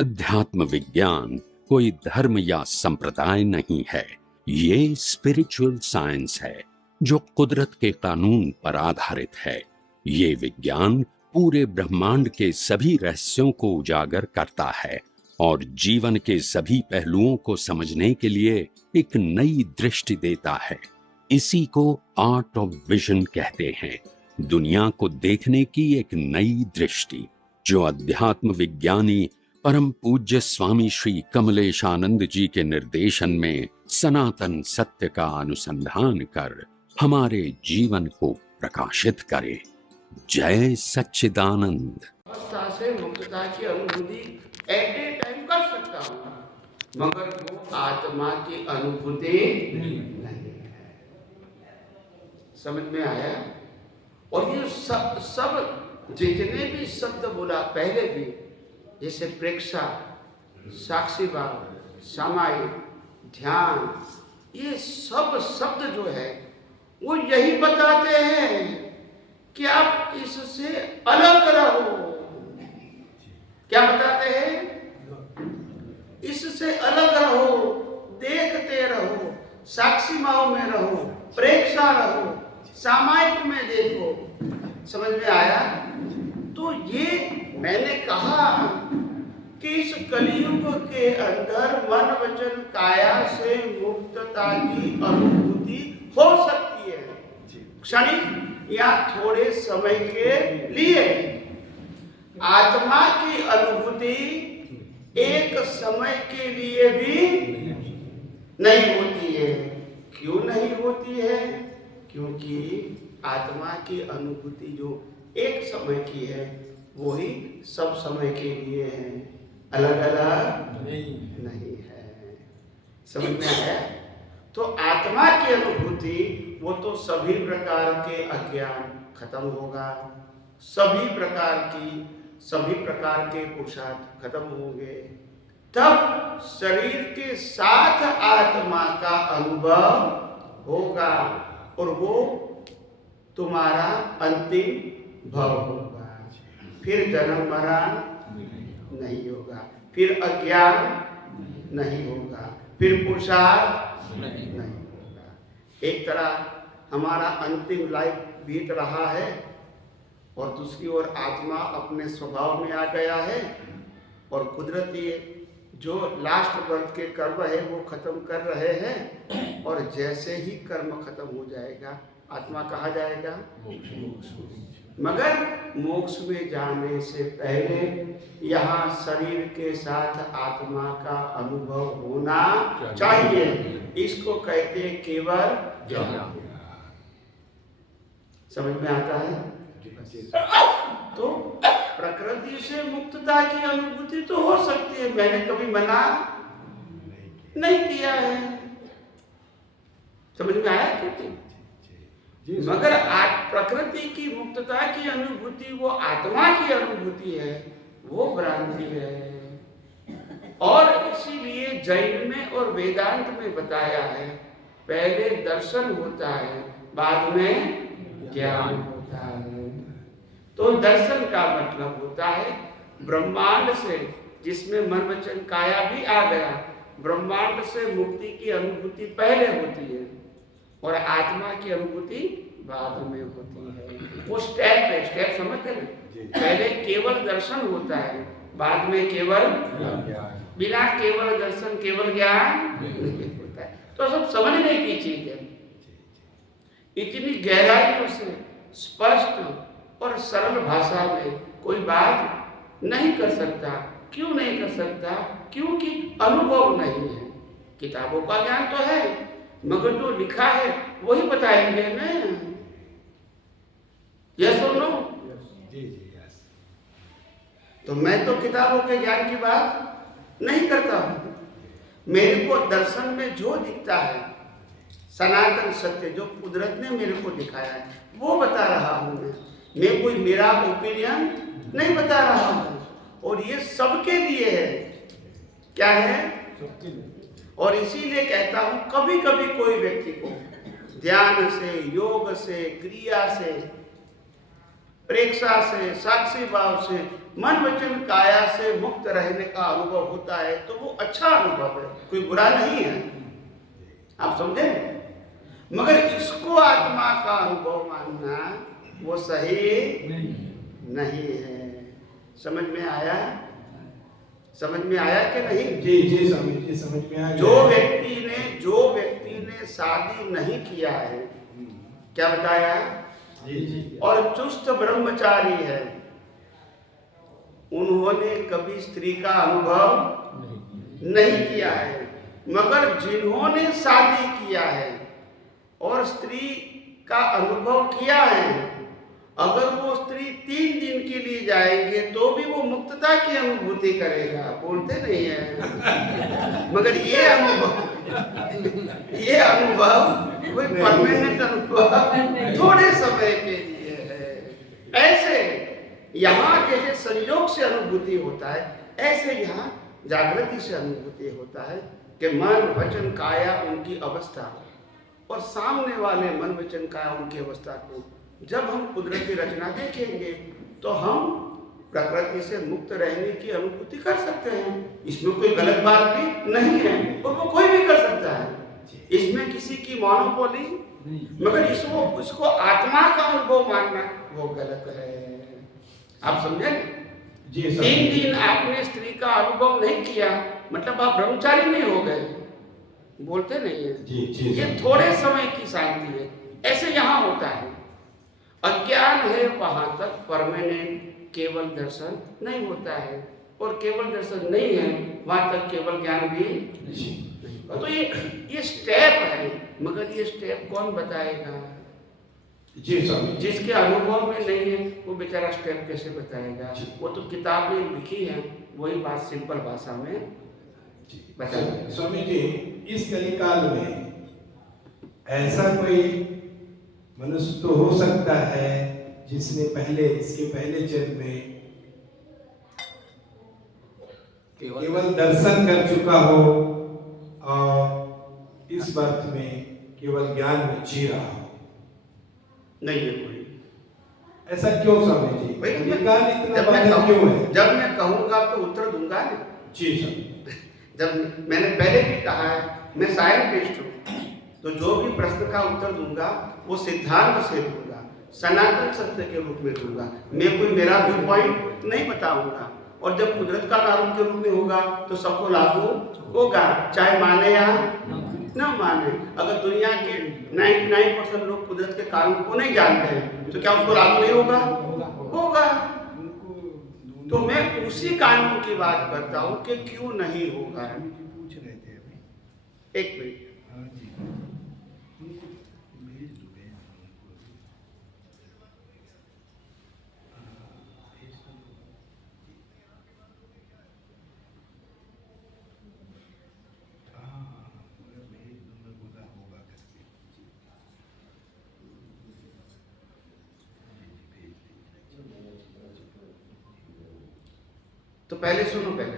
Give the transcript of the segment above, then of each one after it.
अध्यात्म विज्ञान कोई धर्म या संप्रदाय नहीं है, ये स्पिरिचुअल साइंस है जो कुदरत के कानून पर आधारित है। ये विज्ञान पूरे ब्रह्मांड के सभी रहस्यों को उजागर करता है और जीवन के सभी पहलुओं को समझने के लिए एक नई दृष्टि देता है। इसी को आर्ट ऑफ विजन कहते हैं, दुनिया को देखने की एक नई दृष्टि, जो अध्यात्म विज्ञानी परम पूज्य स्वामी श्री कमलेशानंद जी के निर्देशन में सनातन सत्य का अनुसंधान कर हमारे जीवन को प्रकाशित करे। जय सच्चिदानंद। अवस्था से मुक्तता की अनुभूति एट ए टाइम कर सकता हूँ, मगर वो आत्मा की अनुभूति नहीं है। समझ में आया? और ये सब जितने भी शब्द बोला पहले भी, जैसे प्रेक्षा, साक्षी भाव, सामायिक, ध्यान, ये सब शब्द जो है वो यही बताते हैं कि आप इससे अलग रहो। क्या बताते हैं? इससे अलग रहो, देखते रहो, साक्षी भाव में रहो, प्रेक्षा रहो, सामायिक में देखो। समझ में आया? तो ये मैंने कहा कि इस कलियुग के अंदर मन वचन काया से मुक्तता की अनुभूति हो सकती है, क्षणिक या थोड़े समय के लिए। आत्मा की अनुभूति एक समय के लिए भी नहीं होती है। क्यों नहीं होती है? क्योंकि आत्मा की अनुभूति जो एक समय की है वही सब समय के लिए है, अलग अलग नहीं है। समझ में आया? तो आत्मा की अनुभूति वो तो सभी प्रकार के अज्ञान खत्म होगा, सभी प्रकार के पुरुषार्थ खत्म होंगे, तब शरीर के साथ आत्मा का अनुभव होगा और वो तुम्हारा अंतिम भव होगा। फिर जन्म मरण नहीं होगा, फिर अज्ञान नहीं होगा, फिर पुरुषार्थ नहीं होगा। एक तरह हमारा अंतिम लाइफ बीत रहा है और दूसरी ओर आत्मा अपने स्वभाव में आ गया है और कुदरती जो लास्ट बर्थ के कर्म है वो खत्म कर रहे हैं। और जैसे ही कर्म खत्म हो जाएगा आत्मा कहाँ जाएगा? मगर मोक्ष में जाने से पहले यहाँ शरीर के साथ आत्मा का अनुभव होना चाहिए। इसको कहते हैं केवल ज्ञान। समझ में आता है? तो प्रकृति से मुक्तता की अनुभूति तो हो सकती है, मैंने कभी मना नहीं किया है। समझ में आया? क्योंकि मगर प्रकृति की मुक्तता की अनुभूति वो आत्मा की अनुभूति है, वो भ्रांति है। और इसीलिए जैन में और वेदांत में बताया है, पहले दर्शन होता है, बाद में ज्ञान होता है। तो दर्शन का मतलब होता है ब्रह्मांड से, जिसमें मन वचन काया भी आ गया, ब्रह्मांड से मुक्ति की अनुभूति पहले होती है और आत्मा की अनुभूति बाद में होती है। वो स्टेप है, स्टेप समझते हैं? पहले केवल दर्शन होता है, बाद में केवल बिना केवल दर्शन केवल ज्ञान होता है। तो सब समझने की चीज है। इतनी गहराइयों से स्पष्ट और सरल भाषा में कोई बात नहीं कर सकता। क्यों नहीं कर सकता? क्योंकि अनुभव नहीं है। किताबों का ज्ञान तो है, मगर जो लिखा है वही बताएंगे ना। यस और नो? तो मैं तो किताबों के ज्ञान की बात नहीं करता हूं। मेरे को दर्शन में जो दिखता है, सनातन सत्य जो कुदरत ने मेरे को दिखाया है, वो बता रहा हूं मैं कोई मेरा ओपिनियन नहीं बता रहा हूं। और ये सबके लिए है। क्या है? और इसीलिए कहता हूं, कभी कभी कोई व्यक्ति को ध्यान से, योग से, क्रिया से प्रेक्षा से, साक्षी भाव से, मन वचन काया से मुक्त रहने का अनुभव होता है तो वो अच्छा अनुभव है, कोई बुरा नहीं है। आप समझे? मगर इसको आत्मा का अनुभव मानना वो सही नहीं है। समझ में आया? समझ में आया कि नहीं? जी जी स्वामी जी, समझ में आया। जो व्यक्ति ने शादी नहीं किया है, क्या बताया? जी जी। और चुस्त ब्रह्मचारी है, उन्होंने कभी स्त्री का अनुभव नहीं किया है। मगर जिन्होंने शादी किया है और स्त्री का अनुभव किया है, अगर वो स्त्री 3 दिन के लिए जाएंगे तो भी वो मुक्तता की अनुभूति करेगा। बोलते नहीं है। मगर ये अनुभव कोई परमानेंट अनुभव थोड़े समय के लिए है। ऐसे यहाँ जैसे संयोग से अनुभूति होता है, ऐसे यहाँ जागृति से अनुभूति होता है कि मन वचन काया उनकी अवस्था और सामने वाले मन वचन काया उनकी अवस्था को जब हम कुदरती रचना देखेंगे तो हम प्रकृति से मुक्त रहने की अनुभूति कर सकते हैं। इसमें कोई गलत बात भी नहीं है और वो कोई भी कर सकता है, इसमें किसी की मोनोपोली। मगर इसको आत्मा का अनुभव मानना वो गलत है। आप समझे? 3 दिन आपने स्त्री का अनुभव नहीं किया मतलब आप ब्रह्मचारी नहीं हो गए। बोलते नहीं है। जी जी। ये थोड़े समय की शांति है। ऐसे यहाँ होता है। अज्ञान है वहां तक परमानेंट केवल दर्शन नहीं होता है, और केवल दर्शन नहीं है वहां तक केवल ज्ञान भी नहीं। तो ये स्टेप है, मगर ये स्टेप कौन बताएगा? जी स्वामी। जिसके अनुभव में नहीं है वो बेचारा स्टेप कैसे बताएगा? वो तो किताब में लिखी है, वही बात सिंपल भाषा में बताएगा। स्वामी जी, इस कलिकाल में ऐसा कोई मनुष्य तो हो सकता है जिसने इसके पहले जन्म में केवल दर्शन कर चुका हो और इस वर्ष में केवल ज्ञान में जी रहा हो? नहीं है कोई। ऐसा क्यों स्वामी जी? कलिकाल इतना बड़ा क्यों है? जब मैं कहूंगा तो उत्तर दूंगा ना। जी सर। जब मैंने पहले भी कहा है, मैं साइंटिस्ट हूँ, तो जो भी प्रश्न का उत्तर दूंगा वो सिद्धांत से दूंगा, सनातन सत्य के रूप में दूंगा। मैं कोई मेरा व्यू पॉइंट नहीं बताऊंगा। और जब कुदरत का कानून के रूप में होगा तो सबको लागू होगा, चाहे माने या न माने। अगर दुनिया के 99% लोग कुदरत के कानून को नहीं जानते हैं तो क्या उसको लागू नहीं होगा? होगा। तो मैं उसी कानून की बात करता हूँ कि क्यों नहीं होगा। पूछ रहे थे अभी। एक मिनट। तो पहले सुनो, पहले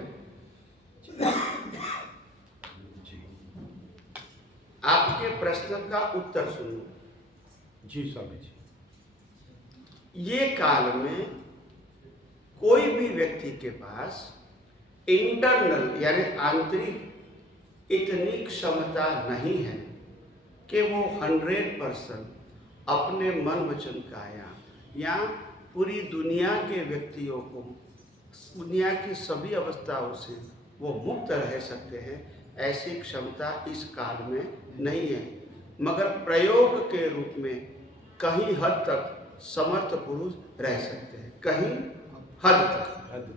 आपके प्रश्न का उत्तर सुनो। जी स्वामी जी। ये काल में कोई भी व्यक्ति के पास इंटरनल यानी आंतरिक इतनी क्षमता नहीं है कि वो 100% अपने मन वचन काया या पूरी दुनिया के व्यक्तियों को दुनिया की सभी अवस्थाओं से वो मुक्त रह सकते हैं। ऐसी क्षमता इस काल में नहीं है, मगर प्रयोग के रूप में कहीं हद तक समर्थ पुरुष रह सकते हैं, कहीं हद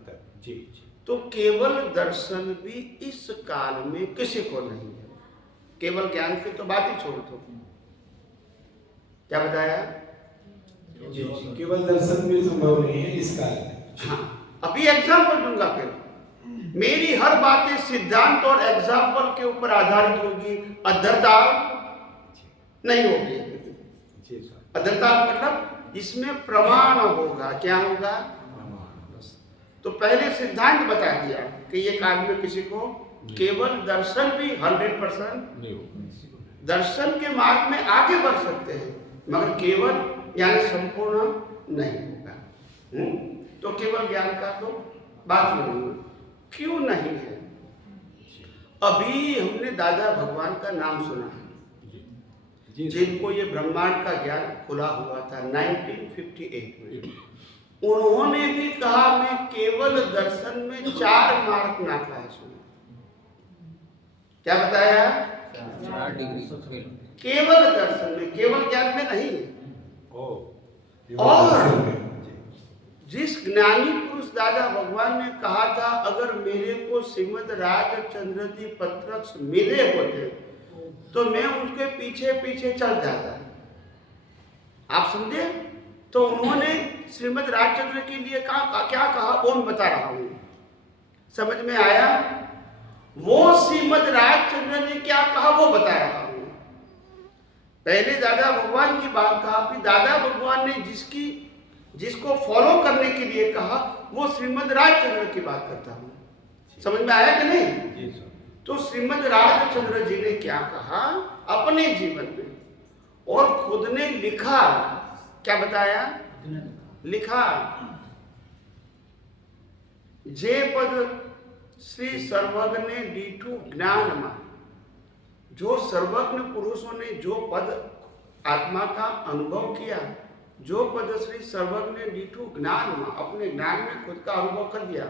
तक। जी जी। तो केवल दर्शन भी इस काल में किसी को नहीं है। केवल ज्ञान की तो बात ही छोड़ दो। क्या बताया? जी जी। केवल दर्शन भी संभव नहीं है इस काल में। हाँ, अभी एग्जाम्पल दूंगा। फिर मेरी हर बातें सिद्धांत और एग्जाम्पल के ऊपर आधारित होगी, अधरता नहीं होगी। अधरता मतलब इसमें प्रमाण होगा। क्या होगा? तो पहले सिद्धांत बता दिया कि ये काल में किसी को केवल दर्शन भी 100% दर्शन के मार्ग में आगे बढ़ सकते हैं, मगर केवल यानी संपूर्ण नहीं होगा। तो केवल ज्ञान का तो बात ही नहीं। क्यों नहीं है? अभी हमने दादा भगवान का नाम सुना है, जिनको ये ब्रह्मांड का ज्ञान खुला हुआ था 1958 में। उन्होंने भी कहा मैं केवल दर्शन में 4 मार्क नापा है। सुना क्या बताया? 4 डिग्री केवल दर्शन में, केवल ज्ञान में नहीं। और जिस ज्ञानी पुरुष दादा भगवान ने कहा था अगर मेरे को श्रीमद राजचंद्र जी पत्रक मिले होते तो मैं उसके पीछे पीछे चल जाता। आप समझे? तो उन्होंने श्रीमद राजचंद्र के लिए क्या कहा वो मैं बता रहा हूं। समझ में आया? वो श्रीमद राजचंद्र ने क्या कहा वो बता रहा हूं। पहले दादा भगवान की बात कहा, फिर दादा भगवान ने जिसको फॉलो करने के लिए कहा वो श्रीमद राजचंद्र की बात करता हूं। समझ में आया कि नहीं? तो श्रीमद राजचंद्र जी ने क्या कहा अपने जीवन में, और खुद ने लिखा। क्या बताया? लिखा, जे पद श्री सर्वज्ञ डीठू ज्ञान मान। जो सर्वज्ञ पुरुषों ने जो पद आत्मा का अनुभव किया, जो पद श्री सर्वज्ञ ने डीठू ज्ञान मान, अपने ज्ञान में खुद का अनुभव कर दिया,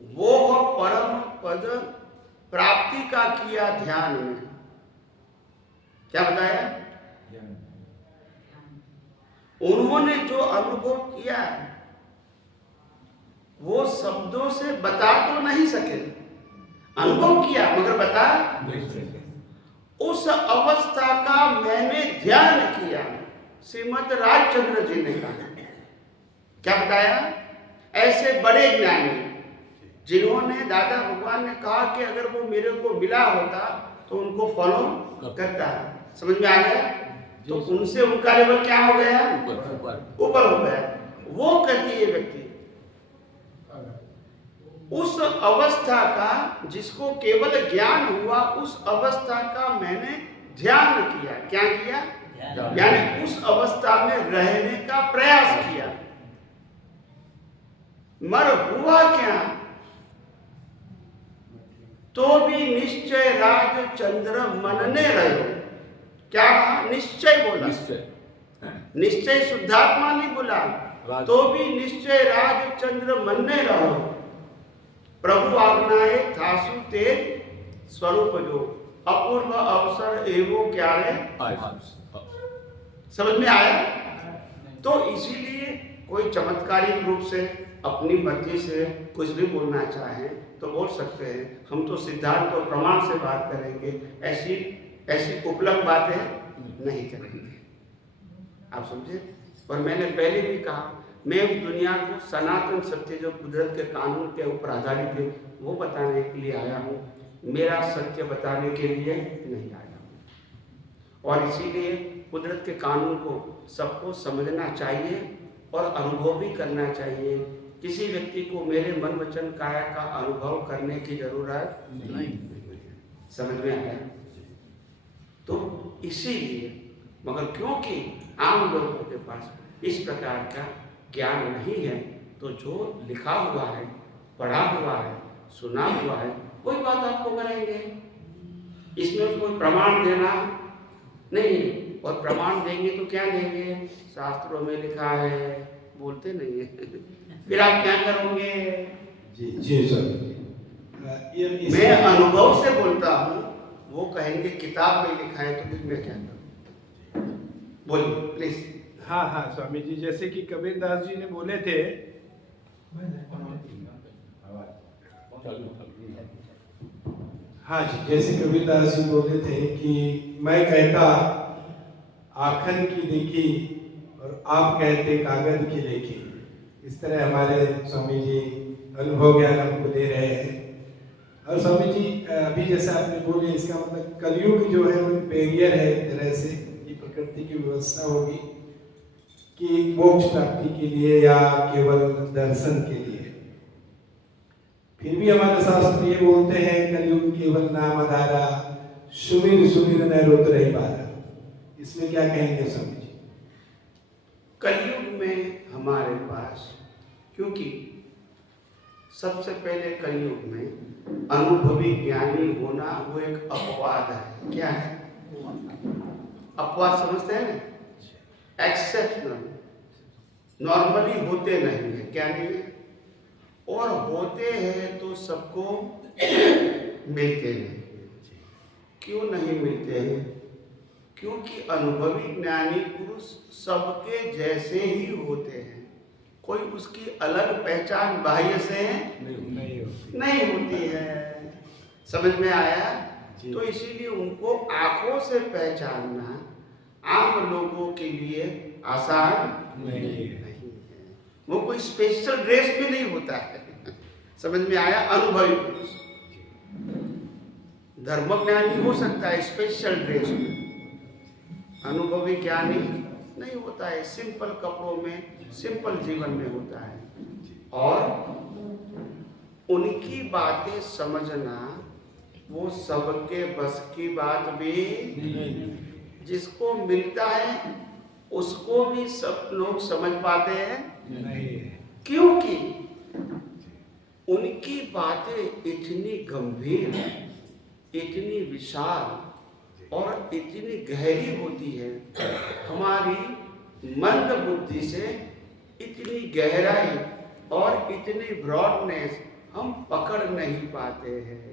वो परम पद प्राप्ति का किया ध्यान में। क्या बताया? उन्होंने जो अनुभव किया वो शब्दों से बता तो नहीं सके, अनुभव किया मगर बता नहीं सके। उस अवस्था का मैंने ध्यान किया, श्रीमद राजचंद्र जी ने कहा। क्या बताया? ऐसे बड़े ज्ञानी जिन्होंने दादा भगवान ने कहा कि अगर वो मेरे को मिला होता तो उनको फॉलो करता है। समझ में आ गया? तो उनसे उनका लेवल क्या हो गया? ऊपर हो गया। वो कहती है व्यक्ति उस अवस्था का, जिसको केवल ज्ञान हुआ, उस अवस्था का मैंने ध्यान किया। क्या किया? यानी उस अवस्था में रहने का प्रयास किया। मर हुआ क्या? तो भी निश्चय राजचंद्र मनने रहो। क्या कहा? निश्चय बोला। निश्चय शुद्धात्मा नहीं बोला। तो भी निश्चय राजचंद्र मनने रहो, प्रभु आज्ञाए थासु तेज स्वरूप जो, अपूर्व अवसर एवं क्या है। समझ में आया? तो इसीलिए कोई चमत्कारिक रूप से अपनी मर्जी से कुछ भी बोलना चाहे तो बोल सकते हैं। हम तो सिद्धांत और प्रमाण से बात करेंगे, ऐसी उपलब्ध बातें नहीं करेंगे। आप समझे? और मैंने पहले भी कहा, मैं उस दुनिया को सनातन सत्य जो कुदरत के कानून के ऊपर आधारित है वो बताने के लिए आया हूँ, मेरा सत्य बताने के लिए नहीं आया हूँ। और इसीलिए कुदरत के कानून को सबको समझना चाहिए और अनुभव भी करना चाहिए। किसी व्यक्ति को मेरे मन वचन काया का अनुभव करने की जरूरत नहीं। समझ में आया? तो इसीलिए, मगर क्योंकि आम लोगों के पास इस प्रकार का ज्ञान नहीं है, तो जो लिखा हुआ है, पढ़ा हुआ है, सुना हुआ है, कोई बात आपको करेंगे। इसमें कोई प्रमाण देना नहीं, और प्रमाण देंगे तो क्या देंगे? शास्त्रों में लिखा है, बोलते नहीं है। फिर आप क्या करोगे? जी सर, मैं अनुभव से बोलता हूँ, वो कहेंगे किताब में लिखा है, तो मैं क्या करूँ? बोलिए प्लीज। हाँ स्वामी जी, जैसे कि कबीर दास जी ने बोले थे, हाँ जी, जैसे कबीर दास जी बोले थे कि मैं कहता आखन की देखी और आप कहते कागज की लेखी। इस तरह हमारे स्वामी जी अनुभव ज्ञान हमको दे रहे हैं। और स्वामी जी अभी जैसा आपने बोले, इसका मतलब कलयुग जो है वो बैरियर है, एक तरह से ये प्रकृति की व्यवस्था होगी कि मोक्ष प्राप्ति के लिए या केवल दर्शन के लिए। फिर भी हमारे शास्त्र ये बोलते हैं कलयुग केवल नाम आधारा, सुमिर सुमिर न रोत रही बारा। इसमें क्या कहेंगे स्वामी जी? कलयुग में हमारे पास, क्योंकि सबसे पहले कलयुग में अनुभवी ज्ञानी होना वो एक अपवाद है। क्या है? अपवाद समझते हैं ना? एक्सेप्शनल, नॉर्मली होते नहीं है। क्या नहीं है? और होते हैं तो सबको मिलते नहीं। क्यों नहीं मिलते हैं? क्योंकि अनुभवी ज्ञानी पुरुष सबके जैसे ही होते हैं, कोई उसकी अलग पहचान बाह्य से नहीं होती है। समझ में आया? तो इसीलिए उनको आंखों से पहचानना आम लोगों के लिए आसान नहीं है। वो कोई स्पेशल ड्रेस भी नहीं होता है। समझ में आया? अनुभवी पुरुष धर्मज्ञानी हो सकता है स्पेशल ड्रेस में, अनुभवी ज्ञानी नहीं होता है, सिंपल कपड़ों में, सिंपल जीवन में होता है। और उनकी बातें समझना वो सबके बस की बात भी जिसको मिलता है उसको भी सब लोग समझ पाते हैं, क्योंकि उनकी बातें इतनी गंभीर, इतनी विशाल और इतनी गहरी होती है, हमारी मंद बुद्धि से इतनी गहराई और इतनी ब्रॉडनेस हम पकड़ नहीं पाते हैं।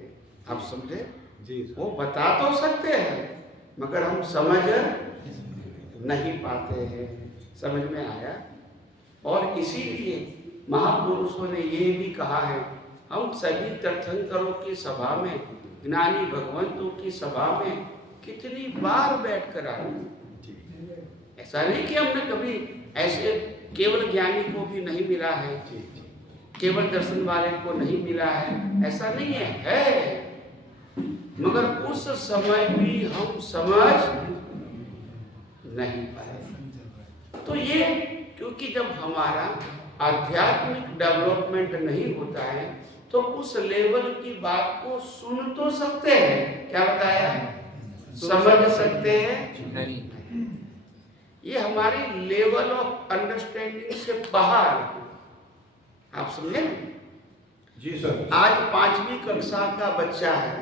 आप समझे? वो बता तो सकते हैं मगर हम समझ नहीं पाते हैं। समझ में आया? और इसीलिए महापुरुषों ने ये भी कहा है, हम सभी तीर्थंकरों की सभा में, ज्ञानी भगवंतों की सभा में कितनी बार बैठकर आए। ऐसा नहीं कि हमने कभी ऐसे केवल ज्ञानी को भी नहीं मिला है, केवल दर्शन वाले को नहीं मिला है, ऐसा नहीं है, मगर उस समय भी हम समझ नहीं पाए। तो ये क्योंकि जब हमारा आध्यात्मिक डेवलपमेंट नहीं होता है तो उस लेवल की बात को सुन तो सकते हैं, क्या बताया, समझ सकते हैं नहीं। ये हमारी लेवल ऑफ अंडरस्टैंडिंग से बाहर। आप समझे ना? जी सर। आज 5वीं कक्षा का बच्चा है,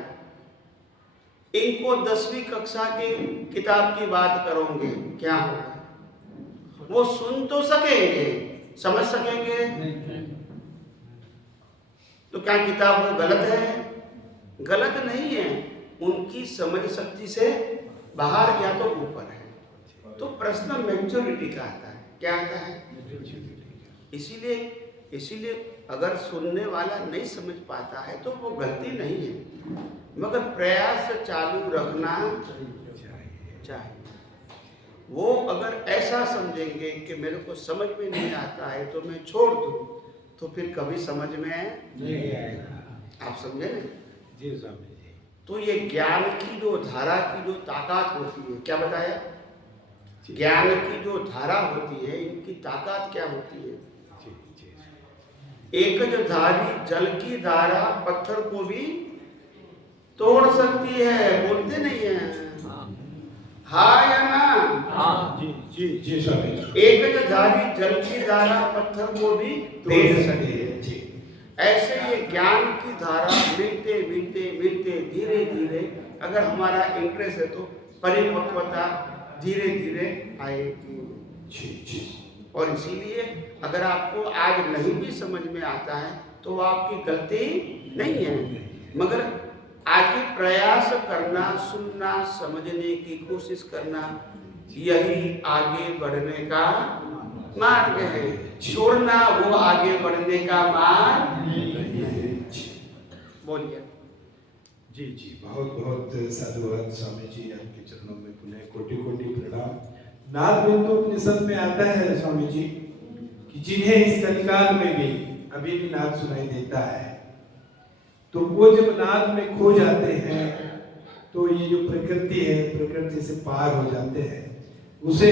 इनको 10वीं कक्षा की किताब की बात करोगे, क्या होगा? वो सुन तो सकेंगे, समझ सकेंगे? तो क्या किताब वो गलत है? गलत नहीं है, उनकी समझ शक्ति से बाहर या तो ऊपर है। तो प्रश्न मैच्योरिटी का आता है। क्या आता है? इसीलिए अगर सुनने वाला नहीं समझ पाता है तो वो गलती नहीं है, मगर प्रयास चालू रखना चाहिए। वो अगर ऐसा समझेंगे कि मेरे को समझ में नहीं आता है तो मैं छोड़ दूं, तो फिर कभी समझ में नहीं आएगा। आप समझे ना? जी स्वामी जी। तो ये ज्ञान की जो धारा की जो ताकत होती है, क्या बताया? ज्ञान की जो धारा होती है, इनकी ताकत क्या होती है? एक जो धारी जल की धारा पत्थर को भी तोड़ सकती है। बोलते नहीं है हाँ या ना? हाँ जी जी जी स्वामी। एक जो धारी जल की धारा पत्थर को भी भेज सकती है जी। ऐसे ये ज्ञान की धारा मिलते मिलते मिलते धीरे धीरे अगर हमारा इंटरेस्ट है तो परिपक्वता धीरे धीरे आएगी जी जी। और इसीलिए अगर आपको आज नहीं भी समझ में आता है तो आपकी गलती नहीं है, मगर आगे प्रयास करना, सुनना, समझने की कोशिश करना, यही आगे बढ़ने का मार्ग है। छोड़ना वो आगे बढ़ने का मार्ग नहीं है। बोलिए जी जी। बहुत बहुत साधुवाद स्वामी जी, आपके चरणों में पुनः कोटि कोटि प्रणाम। नाद बिंदु उपनिषद में आता है स्वामी जी कि जिन्हें इस कलिकाल में भी अभी भी नाद सुनाई देता है, तो वो जब नाद में खो जाते हैं तो ये जो प्रकृति है, प्रकृति से पार हो जाते हैं। उसे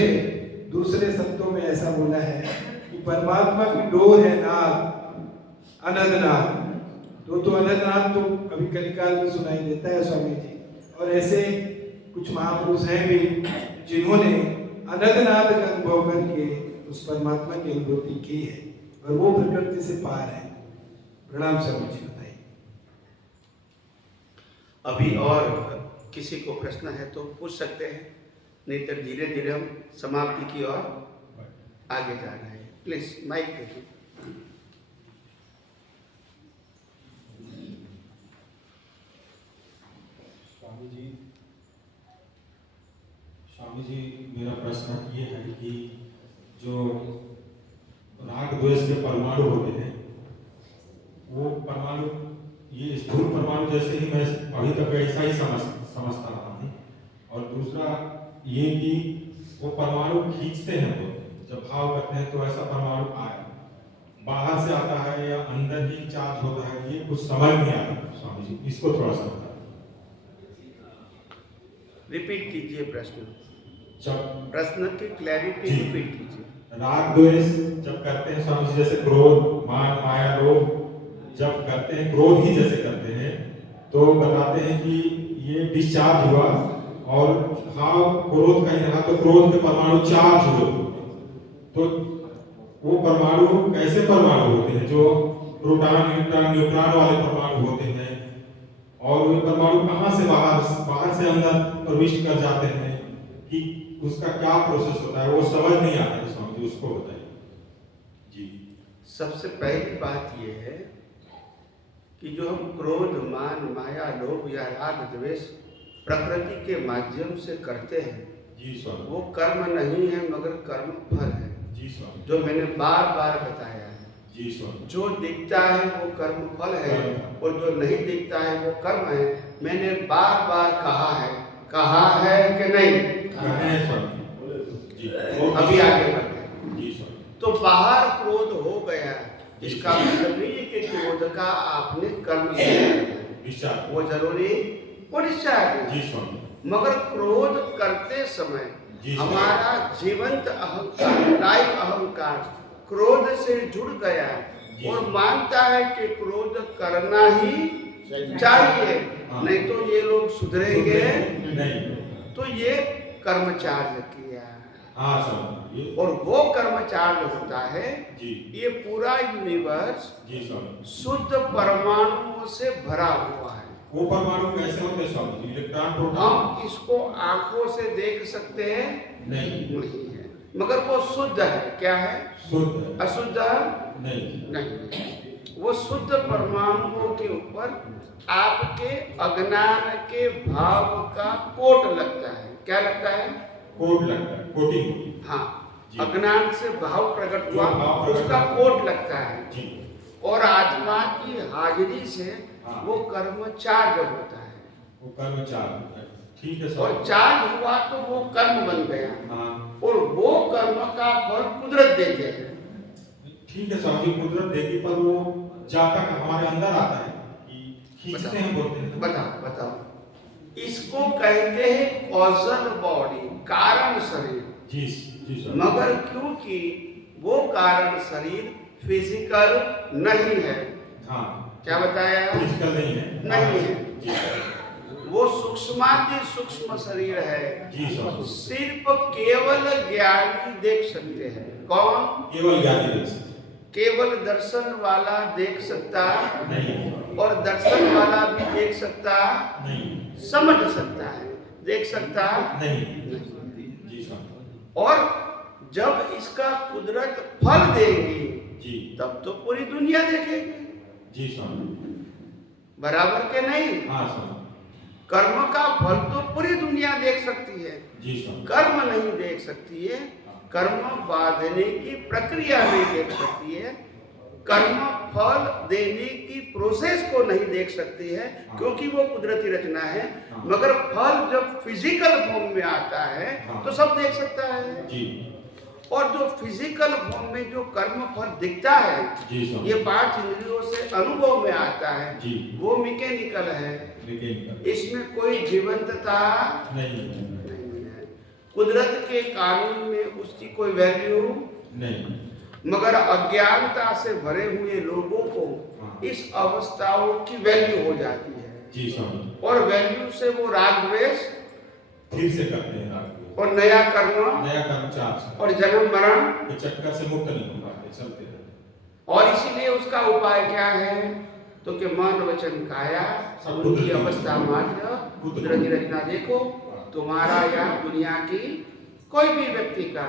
दूसरे शब्दों में ऐसा बोला है कि परमात्मा की डोर है नाद, अनंत नाद। तो अनंत नाद तो अभी कलिकाल में सुनाई देता है स्वामी जी। और ऐसे कुछ महापुरुष हैं भी जिन्होंने अनंत नाद का अनुभव करके उस परमात्मा की अनुभूति की है और वो प्रकृति से पार है। प्रणाम स्वामी जी, बताइए। अभी और किसी को प्रश्न है तो पूछ सकते हैं, नहीं तो धीरे धीरे हम समाप्ति की ओर आगे जा रहे हैं। प्लीज माइक देखिए। स्वामी जी, मेरा प्रश्न ये है कि जो राग द्वेष के परमाणु होते हैं, वो परमाणु ये स्थूल परमाणु जैसे ही मैं अभी तक ऐसा ही समझता रहा हूँ। और दूसरा ये कि वो परमाणु खींचते हैं, वो जब भाव करते हैं तो ऐसा परमाणु आए, बाहर से आता है या अंदर ही चार्ज होता है, ये कुछ समझ नहीं आता। स्वामी जी, इसको थोड़ा सा बता। रिपीट कीजिए प्रश्न, जब प्रश्न की क्लैरिटी रिपीट कीजिए। राग द्वेष जब करते हैं स्वामी जी, जैसे क्रोध, मान, माया, लोभ जब करते हैं, क्रोध ही जैसे करते हैं, तो बताते हैं कि ये डिस्चार्ज हुआ और भाव क्रोध का ही रहा तो क्रोध के परमाणु चार्ज हुए। तो वो परमाणु कैसे परमाणु होते हैं? जो प्रोटॉन, न्यूट्रॉन, न्यूट्रॉन वाले परमाणु होते हैं, और वो परमाणु कहाँ से बाहर से अंदर प्रविष्ट कर जाते हैं, कि उसका क्या प्रोसेस होता है, वो समझ नहीं आता है स्वामी जी, उसको बताइए जी। सबसे पहली बात यह है कि जो हम क्रोध, मान, माया, लोभ या राग द्वेष प्रकृति के माध्यम से करते हैं जी स्वामी, वो कर्म नहीं है मगर कर्म फल है। जी स्वामी, जो मैंने बार बार बताया है। जी स्वामी, जो दिखता है वो कर्म फल है और जो नहीं दिखता है वो कर्म है। मैंने बार बार कहा है कि नहीं? कहे हैं स्वामी जी। अभी आगे बढ़ते हैं। जी स्वामी। तो बाहर क्रोध हो गया, इसका मतलब नहीं है कि क्रोध का आपने कर्म किया, वो जरूरी वो डिस्चार्ज। जी स्वामी। मगर क्रोध करते समय हमारा जीवंत अहंकार, लाइव अहंकार क्रोध से जुड़ गया और मानता है कि क्रोध करना ही चाहिए, नहीं तो ये लोग सुधरेंगे नहीं, तो ये कर्मचार्य किया। हाँ स्वामी, और वो कर्मचार्य होता है जी, ये पूरा यूनिवर्स जी स्वामी, शुद्ध परमाणुओं से भरा हुआ है। वो परमाणु कैसे होते हैं स्वामी जी? Electron, proton? हम इसको आंखों से देख सकते हैं नहीं, नहीं है, मगर वो शुद्ध है। क्या है? शुद्ध। अशुद्ध नहीं। वो शुद्ध परमाणुओं के ऊपर आपके अज्ञान के भाव का कोट लगता है। क्या लगता है? कोट लगता है, कोटिंग। हाँ, जी। अज्ञान से भाव प्रकट हुआ, भाव प्रकट उसका हुआ। कोट लगता है जी। और आत्मा की हाजिरी से हाँ। वो कर्म चार्ज होता है। वो कर्म चार्ज, ठीक है और स्वामी। चार्ज हुआ तो वो कर्म बन गया। हाँ, और वो कर्म का फल कुदरत देते हैं। ठीक है स्वामी, कुदरत देगी, पर वो जाता हमारे अंदर आता है कि खींचते हैं, बोलते हैं। बताओ। इसको कहते हैं कॉजल बॉडी, कारण शरीर। जी, जी स्वामी। मगर क्योंकि वो कारण शरीर फिजिकल नहीं है। हाँ, क्या बताया? फिजिकल नहीं है। नहीं है। जी, वो सूक्ष्माति सूक्ष्म शरीर है। जी स्वामी। सिर्फ केवल ज्ञानी देख सकते हैं। कौन? केवल ज्ञानी देख सकते। केवल दर्शन वाला देख सकता नहीं, और दर्शन वाला भी देख सकता नहीं, समझ सकता है, देख सकता नहीं, जी स्वामी। और जब इसका कुदरत फल देगी जी, तब तो पूरी दुनिया देखेगी। जी स्वामी। बराबर के नहीं? हाँ स्वामी। कर्म का फल तो पूरी दुनिया देख सकती है, जी स्वामी। कर्म नहीं देख सकती है। कर्म बांधने की प्रक्रिया नहीं देख सकती है, कर्म फल देने की प्रोसेस को नहीं देख सकती है, क्योंकि वो कुदरती रचना है। मगर फल जब फिजिकल फॉर्म में आता है तो सब देख सकता है। जी। और जो फिजिकल फॉर्म में जो कर्म फल दिखता है, जी स्वामी। ये 5 इंद्रियों से अनुभव में आता है, जी। वो मैकेनिकल है। मैकेनिकल। इसमें कोई जीवंतता नहीं है। कुदरत के कानून में उसकी कोई वैल्यू नहीं। मगर अज्ञानता से भरे हुए लोगों को इस अवस्थाओं की वैल्यू हो जाती है। जी स्वामी। और वैल्यू से वो राग द्वेष फिर से करते हैं राग द्वेष। और नया कर्म चार्ज और जन्म मरण के चक्कर से मुक्त नहीं हो पाते, चलते हैं। और इसीलिए उसका उपाय क्या है? तो कि मन वचन काया उनकी अवस्था मात्र कुदरती रचना देखो। तुम्हारा या दुनिया की कोई भी व्यक्ति का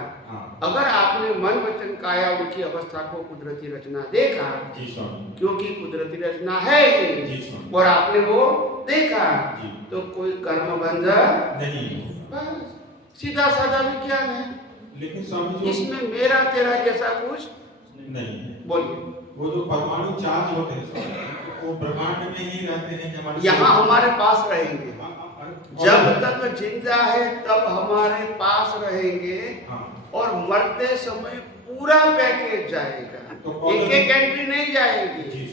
अगर आपने मन वचन काया उनकी अवस्था को कुदरती रचना देखा, क्योंकि कुदरती रचना है ही और आपने वो देखा, तो कोई कर्म बंध नहीं, बस सीधा साधा विज्ञान है। लेकिन स्वामी जी इसमें मेरा तेरा जैसा कुछ नहीं। बोलिए। वो जो परमाणु चार्ज होते हैं स्वामी, वो ब्रह्मांड में ही रहते हैं कि हमारे यहाँ हमारे पास रहेंगे, जब तक जिंदा है तब हमारे पास रहेंगे और मरते समय पूरा पैकेज जाएगा, एक एक एंट्री नहीं जाएगी।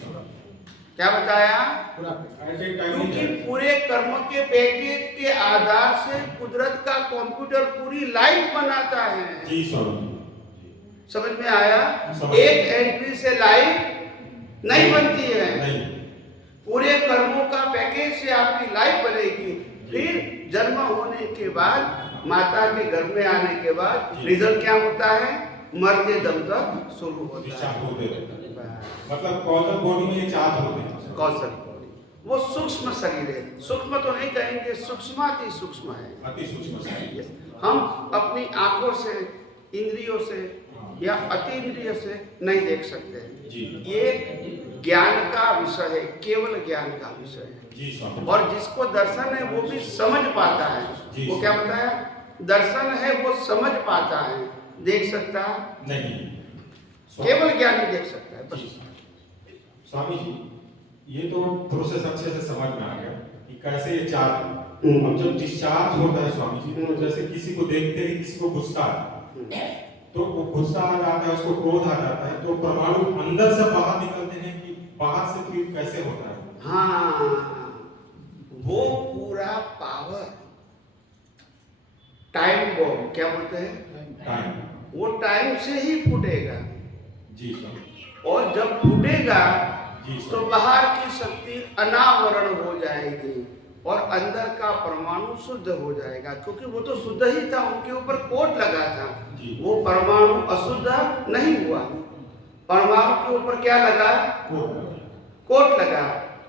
क्या बताया? क्योंकि पूरे कर्म के पैकेज के आधार से कुदरत का कंप्यूटर पूरी लाइफ बनाता है। जी समझ में आया? एक एंट्री से लाइफ नहीं बनती है, पूरे कर्मों का पैकेज से आपकी लाइफ बनेगी। फिर जन्म होने के बाद, माता के गर्भ में आने के बाद रिजल्ट क्या होता है? मरते दम तक शुरू होता है। मतलब कौशल बॉडी में चार्ज होते हैं। कौशल बॉडी वो सूक्ष्म शरीर है, सूक्ष्म तो नहीं कहेंगे, सूक्ष्माति सूक्ष्म है, अति सूक्ष्म शरीर। हम अपनी आंखों से, इंद्रियों से या अति इंद्रिय से नहीं देख सकते। ये ज्ञान का विषय है, केवल ज्ञान का विषय है। और जिसको दर्शन है वो भी समझ पाता है। वो क्या बताया? दर्शन है वो समझ पाता है, देख सकता नहीं, केवल ज्ञान ही देख सकता है। बस स्वामी जी, ये तो प्रोसेस अच्छे से समझ में आ गया कि कैसे ये चार्ज। अब जब डिस्चार्ज होता है स्वामी जी, तो जैसे किसी को देखते ही किसी को गुस्सा है, तो वो गुस्सा आ जाता है, उसको क्रोध आ जाता है, तो परमाणु अंदर से बाहर निकलते हैं कि बाहर से फिर कैसे होता है? हाँ, वो पूरा पावर टाइम बॉम्ब क्या बोलते हैं? टाइम, वो टाइम से ही फूटेगा। जी सर। और जब फूटेगा जी तो बाहर की शक्ति अनावरण हो जाएगी और अंदर का परमाणु शुद्ध हो जाएगा, क्योंकि वो तो शुद्ध ही था, उनके ऊपर कोट लगा था। वो परमाणु अशुद्ध नहीं हुआ। परमाणु के ऊपर क्या लगा? कोट लगा।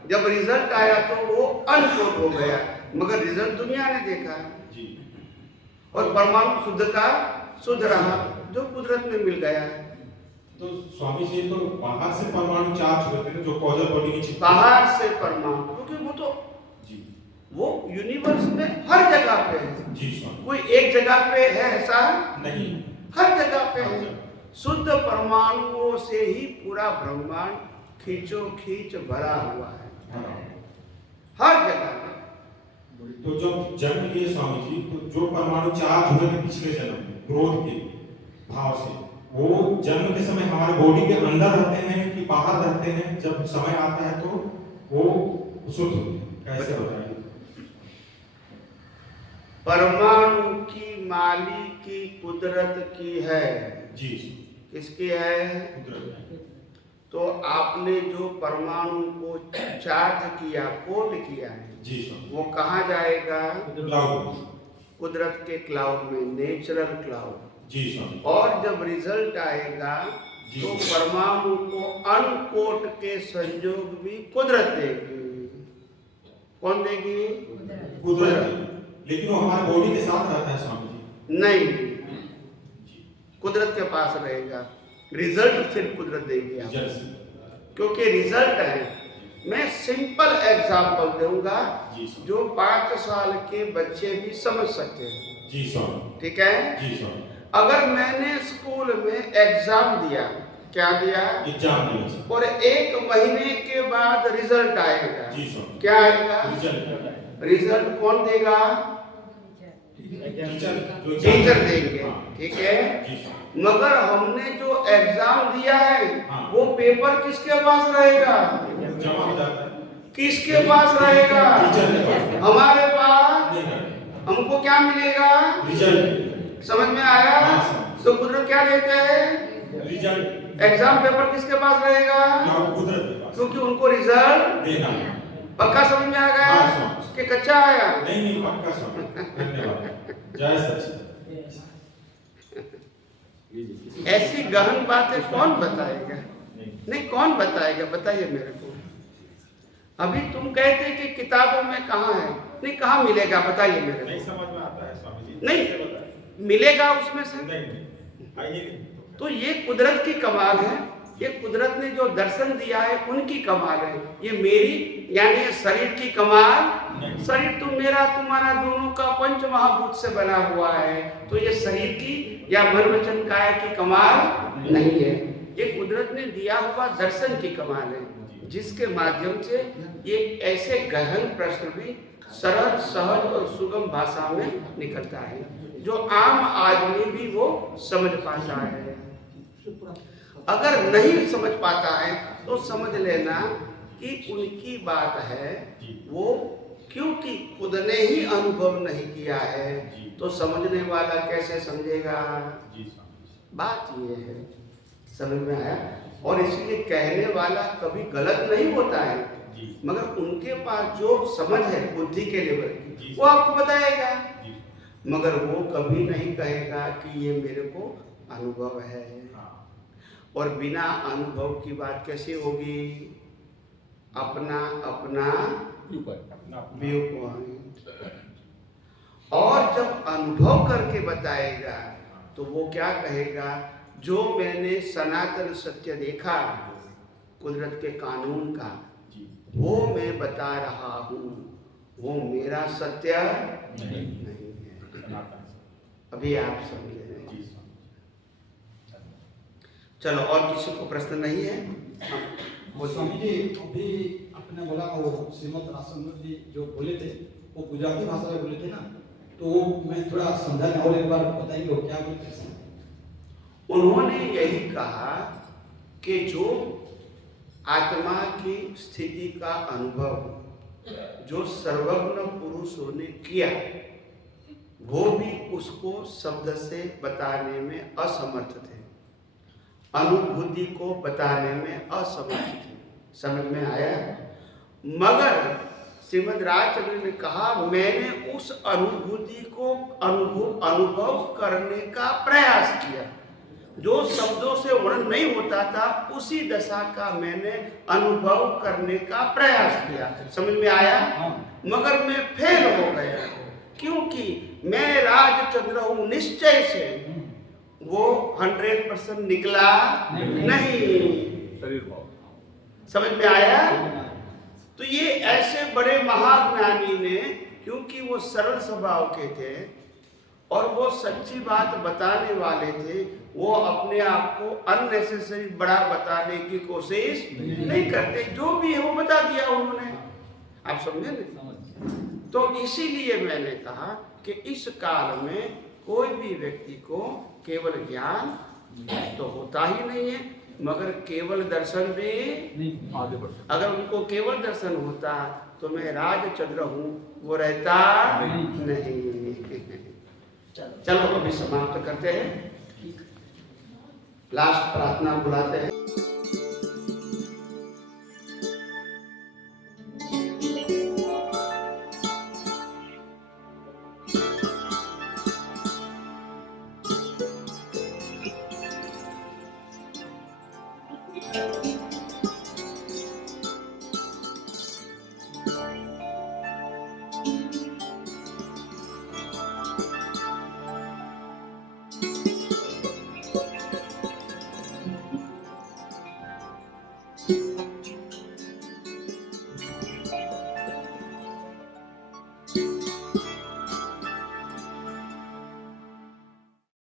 जब रिजल्ट आया तो वो अनकोट हो गया, मगर रिजल्ट दुनिया ने देखा और परमाणु शुद्ध का शुद्ध रहा, जो कुदरत में मिल गया। तो स्वामी जी, तो बाहर से परमाणु चार्ज होते हैं जो कॉजल बॉडी की चिपक, बाहर से परमाणु, क्योंकि वो तो वो यूनिवर्स में हर जगह पे है। जी स्वामी। कोई एक जगह पे है ऐसा नहीं, हर जगह पे है। शुद्ध परमाणुओं से ही पूरा ब्रह्मांड खींचो खींच भरा हुआ है, हर जगह। तो जब जन्म लिए स्वामी जी, तो जो परमाणु चार्ज हुए थे पिछले जन्म क्रोध के भाव से, वो जन्म के समय हमारे बॉडी के अंदर रहते हैं कि बाहर रहते हैं? जब समय आता है तो वो शुद्ध होते हैं, कैसे होता है? परमाणु की मालिकी कुदरत की है। जी। किसकी है? कुदरत। तो आपने जो परमाणु को चार्ज किया, कोट किया है, जी सर, वो कहाँ जाएगा? क्लाउड, कुदरत के क्लाउड में, नेचुरल क्लाउड। जी सर। और जब रिजल्ट आएगा तो परमाणु को अनकोट के संयोग भी कुदरत देगी। कौन देगी? कुदरत। लेकिन वो हमारे बॉडी के साथ रहता है स्वामी जी? नहीं, कुदरत के पास रहेगा। रिजल्ट सिर्फ कुदरत देगी, क्योंकि रिजल्ट है। मैं सिंपल एग्जांपल दूंगा जो 5 साल के बच्चे भी समझ सकते हैं। जी सर। ठीक है? जी सर। अगर मैंने स्कूल में एग्जाम दिया, क्या दिया? एग्जाम दिया, और 1 महीने के बाद रिजल्ट आएगा। जी सर। क्या आएगा? रिजल्ट कौन देगा? टीचर देंगे। ठीक है? मगर हमने जो एग्जाम दिया है वो पेपर किसके पास रहेगा? जमा हो जाता है। किसके पास रहेगा? टीचर के पास। हमारे पास हमको क्या मिलेगा? रिजल्ट। समझ में आया? तो कुदरत क्या देते हैं? रिजल्ट। एग्जाम पेपर किसके पास रहेगा? कुदरत के पास, क्योंकि उनको रिजल्ट देना। पक्का समझ में आ गया? कि कच्चा आया? नहीं, पक्का स्वामी। धन्यवाद। जय सच्चिदानंद। ऐसी गहन बातें कौन बताएगा? नहीं, कौन बताएगा? बताइए मेरे को। अभी तुम कहते कि किताबों में कहाँ है, नहीं कहाँ मिलेगा? बताइए मेरे नहीं को। समझ में आता है स्वामी जी। नहीं मिलेगा उसमें से? नहीं आइए। तो ये कुदरत की कमाल है, ये कुदरत ने जो दर्शन दिया है उनकी कमाल है। ये मेरी यानी ये शरीर की कमाल? शरीर तो मेरा तुम्हारा दोनों का पंच महाभूत से बना हुआ है, तो ये शरीर की या मन वचन काया की कमाल नहीं है। ये कुदरत ने दिया हुआ दर्शन की कमाल है, जिसके माध्यम से ये ऐसे गहन प्रश्न भी सरल, सहज और सुगम भाषा में निकलता है, जो आम आदमी भी वो समझ पाता है। अगर नहीं समझ पाता है तो समझ लेना कि उनकी बात है, वो क्योंकि खुद ने ही अनुभव नहीं किया है, तो समझने वाला कैसे समझेगा? बात ये है, समझ में आया? और इसलिए कहने वाला कभी गलत नहीं होता है, मगर उनके पास जो समझ है बुद्धि के लेवल की, वो आपको बताएगा, मगर वो कभी नहीं कहेगा कि ये मेरे को अनुभव है। और बिना अनुभव की बात कैसे होगी? अपना अपना व्यू पॉइंट। और जब अनुभव करके बताएगा तो वो क्या कहेगा? जो मैंने सनातन सत्य देखा कुदरत के कानून का, वो मैं बता रहा हूँ, वो मेरा सत्य नहीं है। अभी आप समझे? चलो, और किसी को प्रश्न नहीं है? वो स्वामी जी अभी आपने बोला वो श्रीमद रामचंद्र जी जो बोले थे वो गुजराती भाषा में बोले थे ना, तो मैं थोड़ा समझाने और एक बार बताएंगे वो क्या बोलते हैं? उन्होंने यही कहा कि जो आत्मा की स्थिति का अनुभव जो सर्वज्ञ पुरुषों ने किया, वो भी उसको शब्द से बताने में असमर्थ थे, अनुभूति को बताने में असमर्थ थे। समझ में आया? मगर श्रीमद रामचंद्र ने कहा, मैंने उस अनुभूति को अनुभव करने का प्रयास किया, जो शब्दों से वर्णन नहीं होता था, उसी दशा का मैंने अनुभव करने का प्रयास किया। समझ में आया? मगर मैं फेल हो गया, क्योंकि मैं राजचंद्र हूं निश्चय से, वो 100% निकला नहीं। समझ में आया? तो ये ऐसे बड़े महाज्ञानी ने, क्योंकि वो सरल स्वभाव के थे और वो सच्ची बात बताने वाले थे, वो अपने आप को अननेसेसरी बड़ा बताने की कोशिश नहीं करते। जो भी है वो बता दिया उन्होंने। आप समझे ना? तो इसीलिए मैंने कहा कि इस काल में कोई भी व्यक्ति को केवल ज्ञान तो होता ही नहीं है, मगर केवल दर्शन भी नहीं। आगे बढ़, अगर उनको केवल दर्शन होता तो मैं राजचंद्र हूँ, वो रहता नहीं। चलो अभी समाप्त करते हैं, लास्ट प्रार्थना बुलाते हैं।